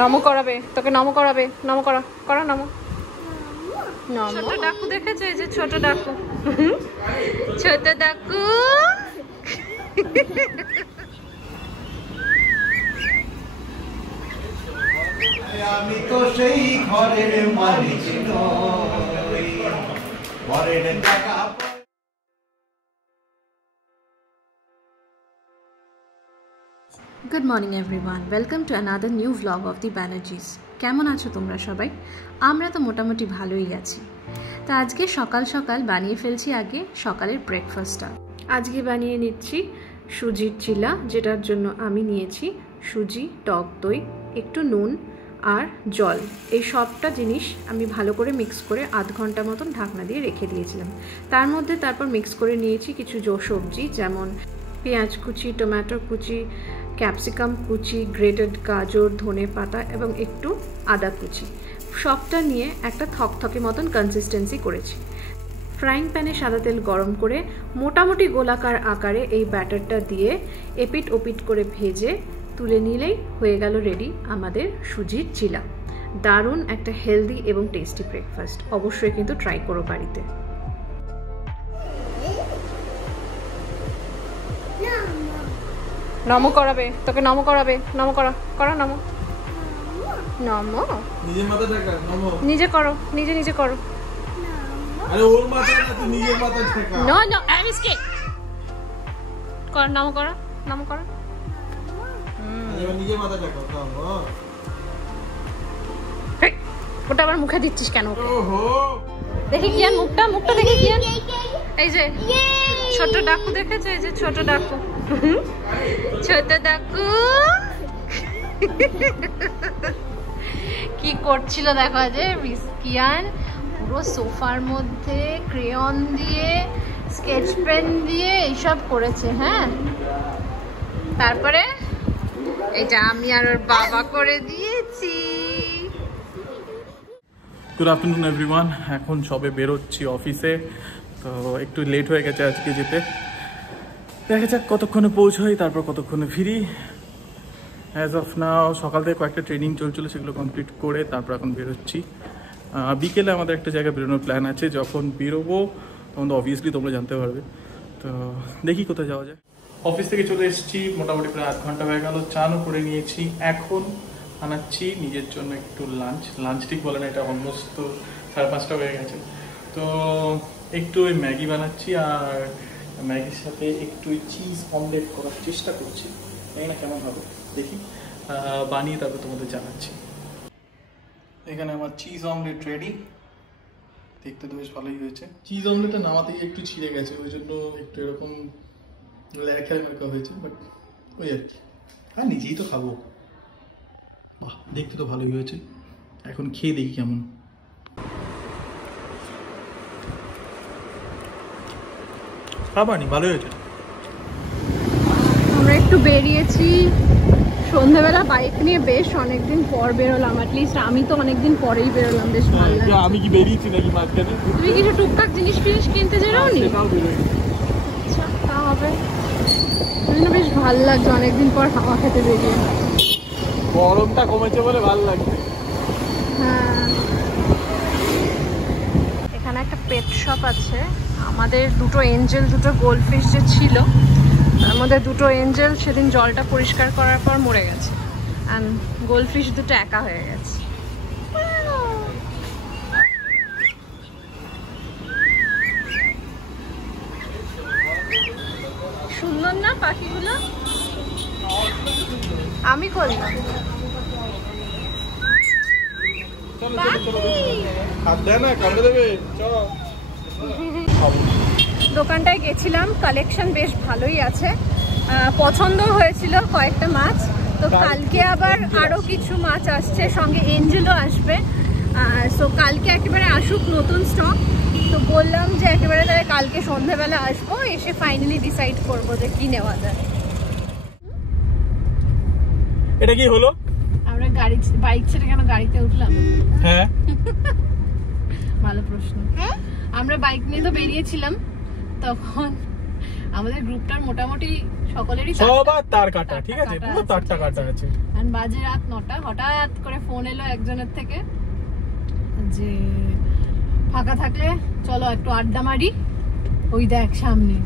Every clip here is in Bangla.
নমো করাবে, তোকে নমো করাবে। নমো করা, করা নমো। ছোট ডাকু দেখেছে, এই যে ছোট ডাকু। ছোট ডাকু আমি তো সেই ঘরের মালিক নই, ঘরের টাকা। Good morning everyone, welcome to another new vlog of the Banerjees. কেমন আছো তোমরা সবাই? আমরা তো মোটামুটি ভালোই আছি। তো আজকে সকাল সকাল বানিয়ে ফেলছি আগে সকালের ব্রেকফাস্টটা। আজকে বানিয়ে নিচ্ছি সুজির চিলা, যেটার জন্য আমি নিয়েছি সুজি, টক দই, একটু নুন আর জল। এই সবটা জিনিস আমি ভালো করে মিক্স করে আধ ঘন্টা মতন ঢাকনা দিয়ে রেখে দিয়েছিলাম। তার মধ্যে তারপর মিক্স করে নিয়েছি কিছু সবজি, যেমন পেঁয়াজ কুচি, টমেটো কুচি, ক্যাপসিকাম কুচি, গ্রেটেড গাজর, ধনে পাতা এবং একটু আদা কুচি। সবটা নিয়ে একটা থকথকে মতন কনসিস্টেন্সি করেছি। ফ্রাইং প্যানে সাদা তেল গরম করে মোটামুটি গোলাকার আকারে এই ব্যাটারটা দিয়ে এপিট ওপিট করে ভেজে তুলে নিলেই হয়ে গেল রেডি আমাদের সুজির চিলা। দারুণ একটা হেলদি এবং টেস্টি ব্রেকফাস্ট। অবশ্যই কিন্তু ট্রাই করো বাড়িতে। নমো করাবে, তোকে নমো করাবে। নমো করা, করা নমো। নমো নিজের মাথা ঠেকা, নমো নিজে করো, নিজে নিজে করো। আরে ওর মাথা না, তুই নিজের মাথা ঠেকা। No no, I am scared. কর, নমো করা, নমো করা। আরে নিজের মাথা ঠেকা, নমো। ওটা আবার মুখে দিচ্ছিস কেন? ওহো, দেখি কিয়ান মুখটা, মুখটা দেখি কিয়ান। এই যে ছোট ডাকু দেখেছে, এই যে ছোট ডাকু। ছোট ডাকু কি করছিল দেখো, যে কিয়ান পুরো সোফার মধ্যে ক্রেয়ন দিয়ে, স্কেচ পেন দিয়ে এইসব করেছে। হ্যাঁ, তারপরে এটা আমি আর ওর বাবা করে দিয়েছি। Good afternoon everyone. এখন সবে বেরোচ্ছি অফিসে, তো একটু লেট হয়ে গেছে আজকে যেতে। দেখা যাক কতক্ষণে পৌঁছাই, তারপর কতক্ষণে ফিরি। অ্যাজ অফ নাও সকাল থেকে কয়েকটা ট্রেনিং চলছিল, সেগুলো কমপ্লিট করে তারপর এখন বেরোচ্ছি। বিকেলে আমাদের একটা জায়গায় বেরোনোর প্ল্যান আছে। যখন বেরোবো তখন তো অবভিয়াসলি তোমরা জানতে পারবে। তো দেখি কোথায় যাওয়া যায়। অফিস থেকে চলে এসেছি, মোটামুটি প্রায় আধ ঘন্টা হয়ে গেল। চানও করে নিয়েছি। এখন বানাচ্ছি নিজের জন্য একটু লাঞ্চ ঠিক বলে না, এটা অলমোস্ট তো 5:30 হয়ে গেছে। তো একটু ওই ম্যাগি বানাচ্ছি, আর ম্যাগির সাথে একটু চিজ অমলেট করার চেষ্টা করছি। জানি না কেমন হবে, দেখি বানিয়ে তারপর তোমাদের জানাচ্ছি। এখানে আমার চিজ অমলেট রেডি। দেখতে তো বেশ ভালোই হয়েছে। চিজ অমলেটটা নামাতে গিয়ে একটু ছিঁড়ে গেছে, ওই জন্য একটু এরকম লেখায় মার্কা হয়েছে, বাট ওই আর কি। আর নিজেই তো খাবো। বাহ, দেখতে তো ভালোই হয়েছে। এখন খেয়ে দেখি কেমন। খাবারনি ভালোই হয়েছে। আমরা একটু বেরিয়েছি সন্ধ্যাবেলা বাইক নিয়ে, বেশ অনেকদিন পর বেরোলাম। অ্যাটলিস্ট আমি তো অনেকদিন পরেই বেরোলাম, বেশ ভালো লাগছে। আমি কি বেরিয়েছি নাকি মাঝখানে? তুমি কিছু টুকটাক জিনিস কিনতে যেরোনি? আচ্ছা, তা হবে। বেশ ভালো লাগছে অনেকদিন পর হাওয়া খেতে বেরিয়ে। গরমটা কমেছে বলে ভালো লাগছে। হ্যাঁ, এখানে একটা পেট শপ আছে। আমাদের দুটো এঞ্জেল, দুটো গোল্ডফিশ যে ছিল, তার মধ্যে দুটো এঞ্জেল সেদিন জলটা পরিষ্কার করার পর মরে গেছে, আর গোল্ডফিশ দুটো একা হয়ে গেছে। সুন্দর না পাখিগুলো? আমি করলাম। দোকানটায় গেছিলাম, কালেকশন বেশ ভালোই আছে, পছন্দ হয়েছিল কয়েকটা মাছ। তো কালকে আবার আরো কিছু মাছ আসছে, সঙ্গে এঞ্জেলও আসবে। সো কালকে একেবারে আসুক নতুন স্টক। তো বললাম যে একেবারে তাহলে কালকে সন্ধ্যাবেলা আসবো, এসে ফাইনালি ডিসাইড করবো যে কি নেওয়া যায়। এটা কি হলো? আমরা বাইক ছেড়ে কেন গাড়িতে উঠলাম? হ্যাঁ, ভালো প্রশ্ন। আমরা বাইক নিয়ে তো বেরিয়েছিলাম, তখন আমাদের গ্রুপটার মোটামুটি সকলেরই সবার তার কাটা, ঠিক আছে, পুরো তারটা কাটা আছে। আর বাজে রাত 9টা, হঠাৎ করে ফোন এলো একজনের থেকে যে ফাঁকা থাকলে চলো একটু আড্ডা মারি। ওই দেখ সামনে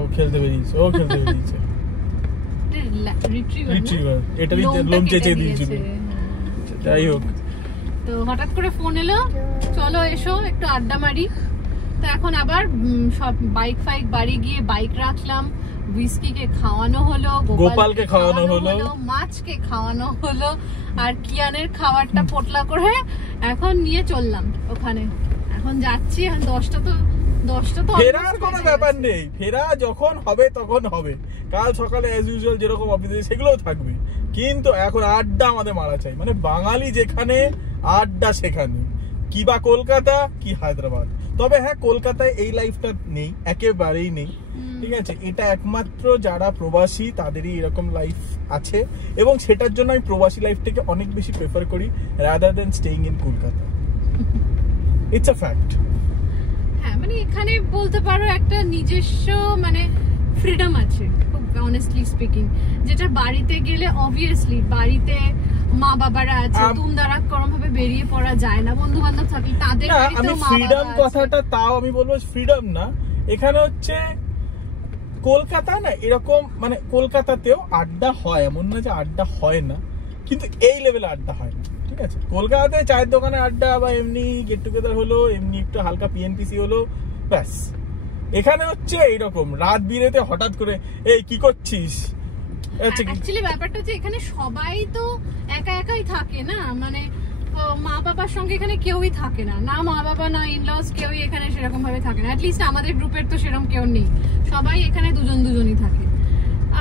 ও খেলতে বেরিয়েছে। রিট্রিভার, এটারই লোম চেঁচে দিয়েছিল। যাই হোক, তো হঠাৎ করে ফোন এলো চলো এসো একটু আড্ডা মারি। তো এখন আবার সব বাইক ফাইক বাড়ি গিয়ে বাইক রাখলাম, হুইস্কিকে খাওয়ানো হলো, গোপালকে খাওয়ানো হলো, মাছকে খাওয়ানো হলো, আর কিয়ানের খাবারটা পোটলা করে এখন নিয়ে চললাম ওখানে। এখন যাচ্ছি, এখন 10টা তো ফেরার কোনো ব্যাপার নেই, ফেরা যখন হবে তখন হবে। কাল সকালে অ্যাজ ইউজুয়াল যেরকম অফিসে সেগুলোও থাকবে, কিন্তু এখন আড্ডা আমাদের মারা চাই। মানে বাঙালি যেখানে আড্ডা সেখানে, কি বা কলকাতা কি হায়দ্রাবাদ। তবে হ্যাঁ, কলকাতায় এই লাইফটা নেই, একেবারেই নেই, ঠিক আছে। এটা একমাত্র যারা প্রবাসী তাদেরই এরকম লাইফ আছে, এবং সেটার জন্য আমি প্রবাসী লাইফটাকে অনেক বেশি প্রেফার করি rather than staying in Kolkata. It's a fact. হ্যাঁ, মানে এখানে বলতে পারো একটা নিজস্ব মানে ফ্রিডম আছে, অনেস্টলি স্পিকিং, যেটা বাড়িতে গেলে অবভিয়াসলি বাড়িতে মা বাবারা আছে, দুমদারাক করম ভাবে বেরিয়ে পড়া যায় না, বন্ধু বান্ধব থাকি তাদের বাড়িতেও মা বাবা আছে। ফ্রিডম কথাটা তাও আমি বলবো ফ্রিডম না, এখানে হচ্ছে কলকাতা না এরকম, মানে কলকাতাতেও আড্ডা হয়, এমন না যে আড্ডা হয় না, কিন্তু এই লেভেলে আড্ডা হয় না, ঠিক আছে। কলকাতাতে চায়ের দোকানে আড্ডা বা এমনি গেট টুগেদার হলো, এমনি একটু হালকা পিএনপিসি হলো, ব্যাস। এখানে হচ্ছে এইরকম রাত বিরেতে হঠাৎ করে এই কি করছিস। অ্যাকচুয়ালি ব্যাপারটা হচ্ছে এখানে সবাই তো একা একাই থাকে না, মানে মা বাবার সঙ্গে এখানে কেউই থাকে না, না মা বাবা না ইনলস কেউই এখানে সেরকম ভাবে থাকে না। অ্যাটলিস্ট আমাদের গ্রুপের তো সেরকম কেউ নেই, সবাই এখানে দুজনই থাকে।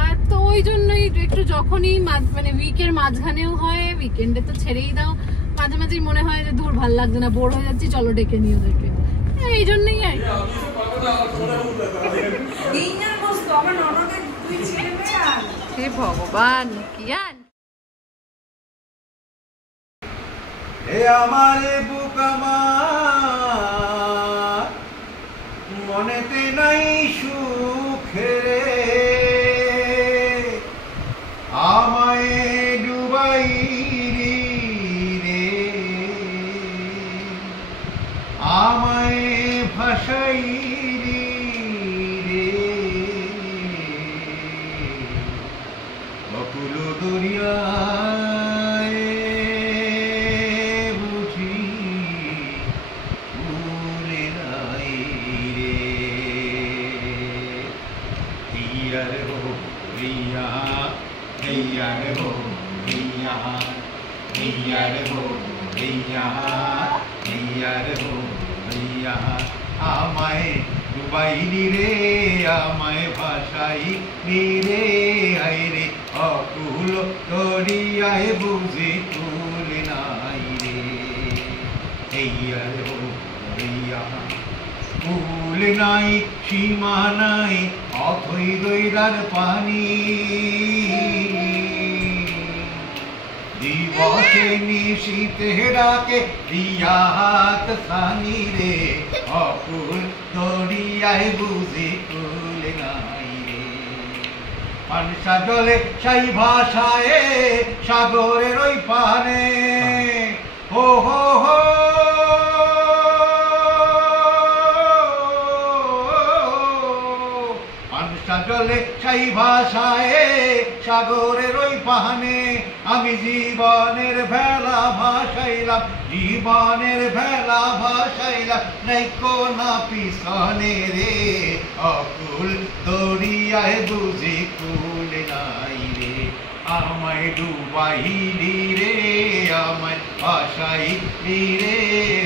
আর তো ওই জন্যই একটু যখনই মানে উইকের মাঝখানেও হয়, উইকেন্ডে তো ছেড়েই দাও, মাঝে মাঝেই মনে হয় যে দূর ভাল লাগছে না, বোর হয়ে যাচ্ছি, চলো ডেকে নিয়ে ওদেরকে, এই জন্যই আর কি। ভগবান কিয়ান হে আমার বুক আমার মনেতে নাই সুখে আমায় ডুবাই রে আমায় ভাসাই রে বকুল দরিয়া আমায় ডুবাইলি রে আমায় ভাসাই রে আইরে অকুল দরিয়ায় বুঝি কুল নাই রে হেইয়া রে হেইয়া কুল নাই সীমা নাই অথই দইরার পানি দিবসে নিশীতে ডাকে রিয়াত সানি রে অকুল দরিয়ায় বুঝি কুল নাই রে পানসা জলে সেই ভাষায় সাগরের ওই পানে হো হো হো জলে সেই ভাষায় সাগরের ওই পাহানে আমি জীবনের ভেলা ভাসাইলাম নাই কোনা পিছনে রে অকুল দরিয়ায় বুঝি কুল নাই রে আমায় ডুবাইলি রে আমায় ভাসাইলি রে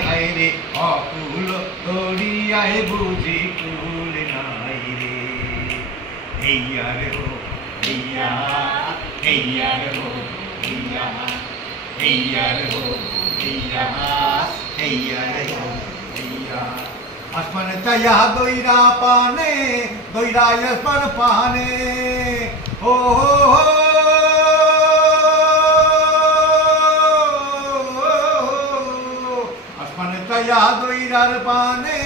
হায় রে অকুল দরিয়ায় বুঝি কুল নাই রে হেইয়া রে হো হেইয়া হেইয়া রে হো হেইয়া হেইয়া রে হো হেইয়া হেইয়া রে হো হেইয়া আসমানে চাইয়া দইরা পানে দইরা আসমান পানে ও আসমানে চাইয়া দইরার পানে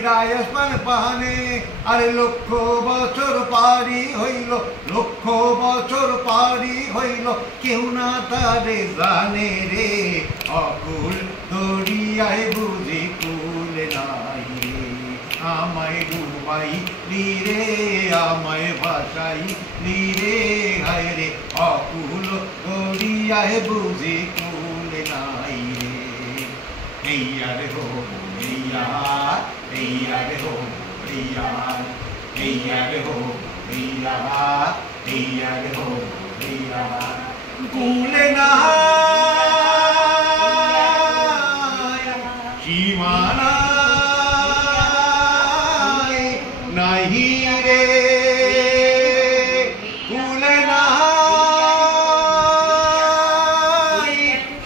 পাখিরায় আসমান পাহানে, আরে লক্ষ বছর পারি হইল, লক্ষ বছর পারি হইল, কেউ না তারে জানে রে, অকুল দরিয়ায় বুঝি কুল নাই রে, আমায় ডুবাই রে, আমায় ভাসাই রে, হায় রে অকুল দরিয়ায় বুঝি কুল নাই রে। এইয়া রে হো এইয়া, এইয়া রে হো এইয়া, এইয়া রে হো এইয়া, এইয়া রে হো এইয়া, কুল নাই সীমানা নাহি রে, কুল নাই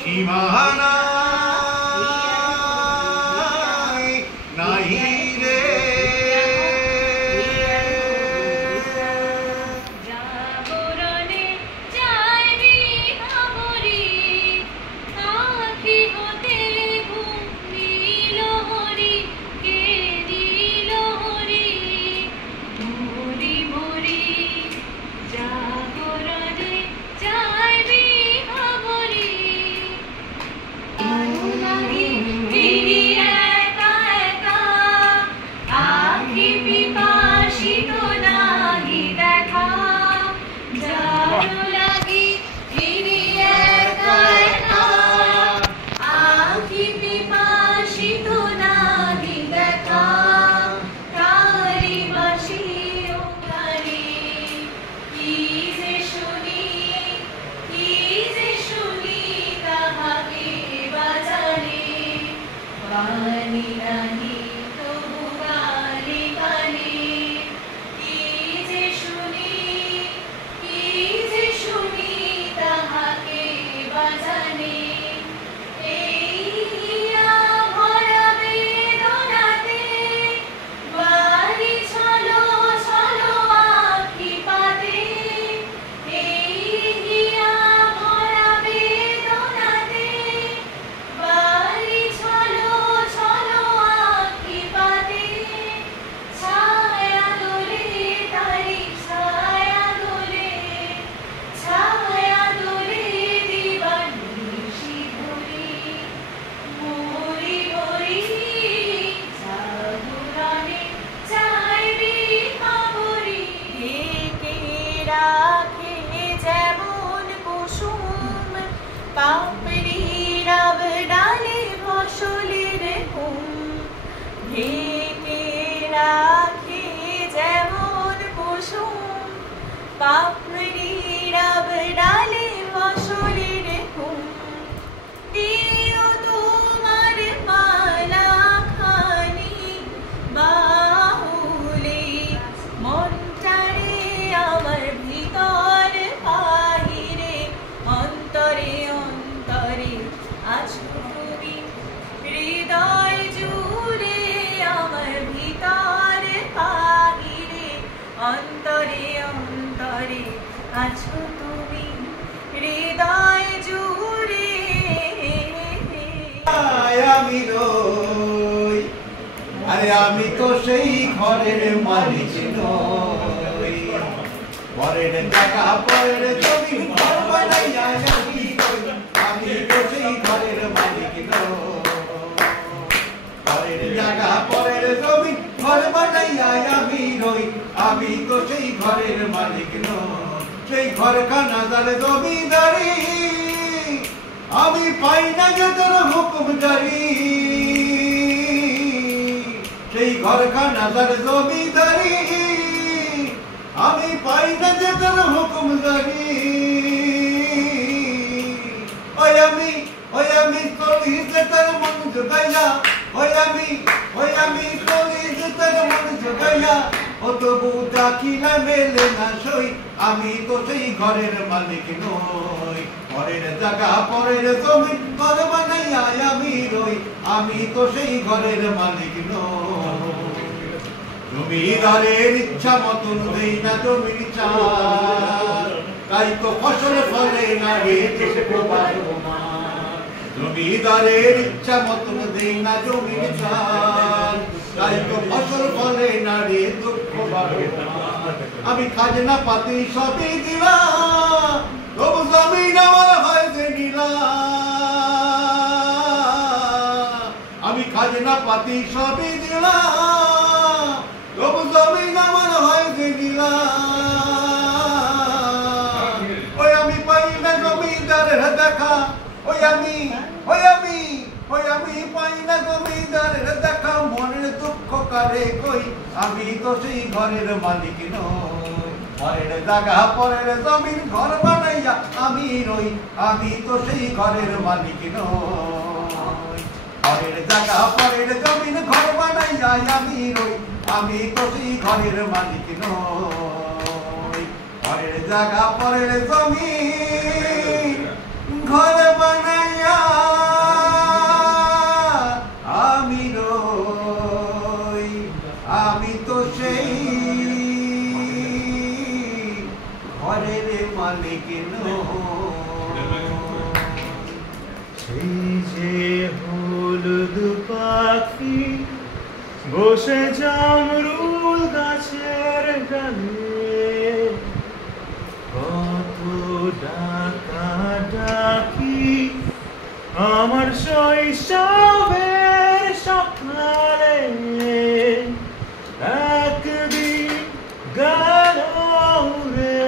সীমানা নাহি রে। জাগরণে যাইবি খবরি, আঁখি হতে ঘুম দিল হরি, কে দিল হরি, মরি মরি। জাগরণে যাইবি খবরি, ভালো লাগে ফিরি একা একা, আঁখি পিপাসিত নাহি দেখা, ভালো লাগে ফিরি একা একা, আঁখি পিপাসিত নাহি দেখা, কারি বাসি ও কারি, কি যে শুনি, কি যে শুনি, তাহাকে বাজারে, বাণী নাহি তবু গানে গানে, কি যে শুনি, কি যে শুনি, তাহাকে বাজানে। এই হিয়া ভরা বেদনাতে, বাড়ি ছলো ছলো আঁখি পাতে, এই হিয়া ভরা বেদনাতে, বাড়ি ছলো ছলো আঁখি পাতে, ছায়া দোলে তারি ছায়া দোলে, ছায়া দোলে দিবানিশি ধরে, মরি মরি। জাগরণে যাইবি খবরি, ঢেকে রাখে যেমন কুসুম, পাপড়ির ডালে ফসলের ঘুম, ঢেকে রাখে যেমন কুসুম, পাপড়ির ডালে ফসলের ঘুম, দিও তোমার মালা খানি বাহুলে, মনটারে আমার ভিতর বাহিরে, অন্তরে অন্তরে আছো তুমি, হৃদয় জুড়ে আমার ভিতর বাহিরে, অন্তরে অন্তরে আছো তুমি, হৃদয় জুড়ে। আমি রই, আরে আমি তো সেই ঘরের মালিক নই, পরের জায়গা পরের জমি ঘর বানাইয়া আমি রই, আমি তো সেই ঘরের মালিক নই, পরের জায়গা পরের জমি ঘর বানাইয়া আমি রই, আমি তো সেই ঘরের মালিক নই, সেই ঘরখানা যার জমিদারি, আমি পাই না যে তোর হুকুম জারি, সেই ঘরখানা যার জমিদারি, আমি পাই না যে তোর হুকুম জারি, ওই আমি চলি যে তোর মন জোগাইয়া, ওই আমি চলি যে তোর মন জোগাইয়া, ও তবু ডাকিলা মেলে না সই, আমি তো সেই ঘরের মালিক নই, পরের জায়গা পরের জমি ঘর বানাইয়া আমি রই, আমি তো সেই ঘরের মালিক নই, জমিদারের ইচ্ছা মতন দেই না জমির চাল, তাই তো ফসল ফলে না রে দেশ জমিদারের ইচ্ছা মতন দেই না জমির চাল, তাই তো ফসল ফলে না রে দুঃখ বাড়ে আমি খাজনা পাতি সবই দিলাম তবু জমিন আমার হয় যে নিলাম আমি খাজনা পাতি সবই দিলাম তবু জমিন আমার হয় যে নিলাম ওই আমি পাই না জমিদারের দেখা ওই আমি পাই না জমিদারের দেখা মনের দুঃখ কারে কই আমি তো সেই ঘরের মালিক নই পরের জায়গা পরের জমিন ঘর বানাইয়া আমি রই আমি তো সেই ঘরের মালিক নই পরের জায়গা পরের জমিন ঘর বানাইয়া আমি রই আমি তো সেই ঘরের মালিক নই পরের জায়গা পরের জমিন ঘর বানাইয়া আমি রই আমি তো সেই ঘরের মালিক সেই যে হলুদ পাখি বসে জামরুল গাছের ডালে কত ডাকা ডাকি আমার শৈশবের সকালে একদিন গেল রে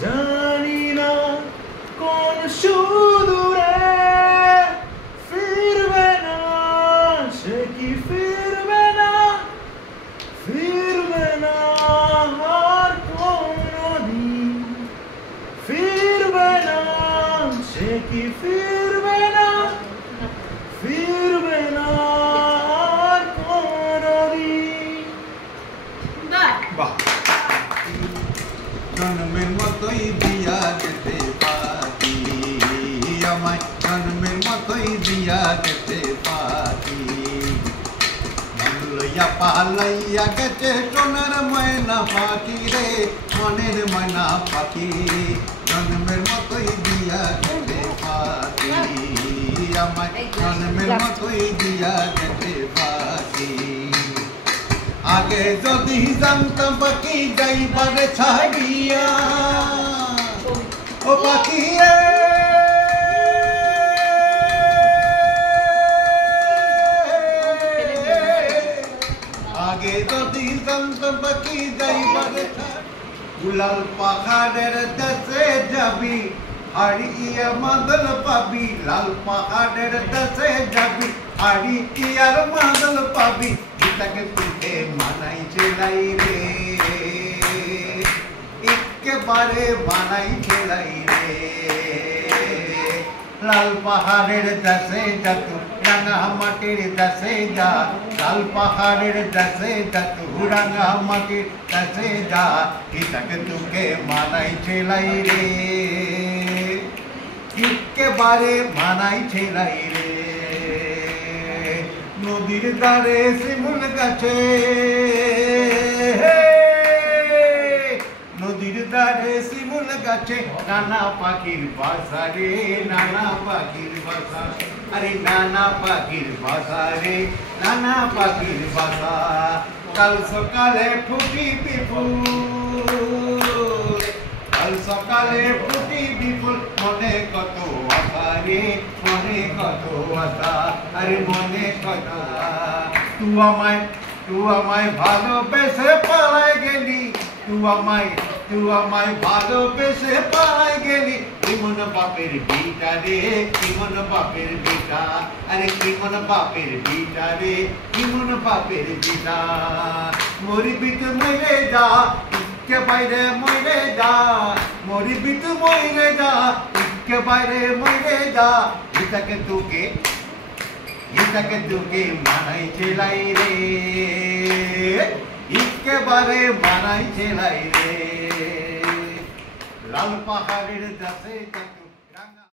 জানি না কোন সুদূরে ফিরবে না সে কি ফিরবে না আর কোনদিন ফিরবে না সে কি ফিরবে না আর কোনদিন বাহ জন্মের মতোই দিয়া যেতে পারি আমায় জন্মের মতোই দিয়া যেতে পারি লইয়া পালাইয়া গেছে সোনার ময়না পাখি রে মনের ময়না পাখি জন্মের মতোই দিয়া যেতে পারি আমায় জন্মের মতোই দিয়া যেতে পারি আগে যদি জানতাম পাখি যাইবারে ছাড়িয়া ও পাখি আগে যদি জানতাম পাখি যাইবারে উলাল পাহাড়ের দেশে যাবি হারিয়া মাদল পাবি লাল পাহাড়ের দেশে যাবি হারিয়ার মাদল পাবি এটাকে তুকে মানাই চেলাই রে একেবারে মানাই চেলাই রে লাল পাহাড়ের দেশে যা তু রাঙা মাটির দেশে যা লাল পাহাড়ের দেশে যা তু রাঙা মাটির দেশে যা এটাকে তুকে মানাই চেলাই রে একেবারে মানাই চেলাই রে নদীর ধারে শিমুল গাছে নদীর ধারে শিমুল গাছে নানা পাখির বাসা রে নানা পাখির বাসা আরে নানা পাখির বাসা রে নানা পাখির বাসা কাল সকালে ফুটিবি ফুল কাল সকালে ফুটিবি ফুল মনে কত আশা রে মনে কত আশা আরে মনে কত তুই আমায় ভালোবেসে পালাই গেলি তুই আমায় ভালোবেসে পালাই গেলি কিমন বাপের বিটা রে কিমন বাপের বিটা আরে কিমন বাপের বিটা রে কিমন বাপের বিটা মরিবি তো মরে যা के বাইরে মরে যা মরিবি তো মরে যা के বাইরে মরে যা এটাকে তোকে মানাই চেলাই রে একেবারে মানাই চেলাই রে লাল পাহাড়ের দেশে